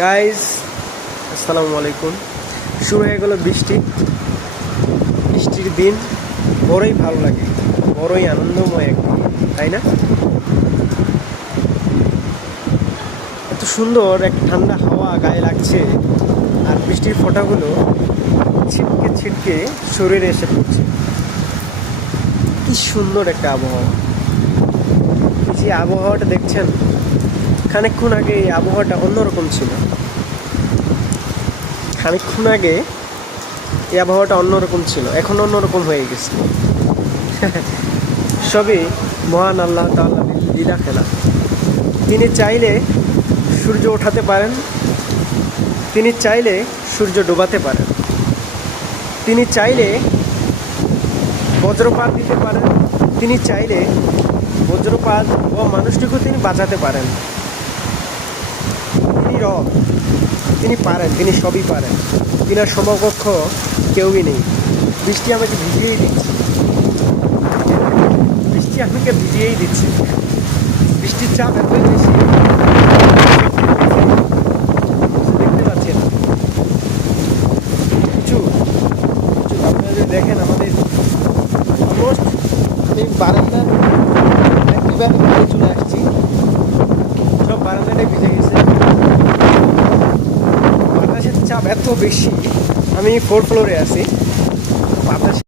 Guys, আসসালামু আলাইকুম। শুরু হয়ে গেল বৃষ্টির দিন। বড়ই ভালো লাগে, বড়ই আনন্দময় একদিন, তাই না? এত সুন্দর এক ঠান্ডা হাওয়া গায়ে লাগছে, আর বৃষ্টির ফোঁটাগুলো ছিটকে ছিটকে শরীরে এসে পড়ছে। কি সুন্দর একটা আবহাওয়া! এই যে আবহাওয়াটা দেখছেন, খানিকক্ষণ আগে এই আবহাওয়াটা অন্যরকম ছিল। খানিকক্ষণ আগে এই আবহাওয়াটা অন্যরকম ছিল, এখন অন্যরকম হয়ে গেছে। সবই মহান আল্লাহ তাআলার লীলা খেলা। তিনি চাইলে সূর্য ওঠাতে পারেন, তিনি চাইলে সূর্য ডোবাতে পারেন, তিনি চাইলে বজ্রপাত দিতে পারেন, তিনি চাইলে বজ্রপাত ও মানুষটিকেও তিনি বাঁচাতে পারেন। তিনি রব, তিনি পারেন, তিনি সবই পারেন। তিনার সমকক্ষ কেউই নেই। বৃষ্টি আমাকে ভিজিয়েই দিচ্ছে, বৃষ্টি আমাকে ভিজিয়েই দিচ্ছে। বৃষ্টির চাপ এতই বেশি, দেখতে পাচ্ছেন। কিছু কিছু আপনারা যদি দেখেন, আমাদের অলমোস্ট আমি বারান্দার একেবারে বাইরে চলে আসছি, সব বারান্দাটাই ভিজে গেছে। বাতাসের চাপ এত বেশি, আমি 4th ফ্লোরে আছি। বাতাস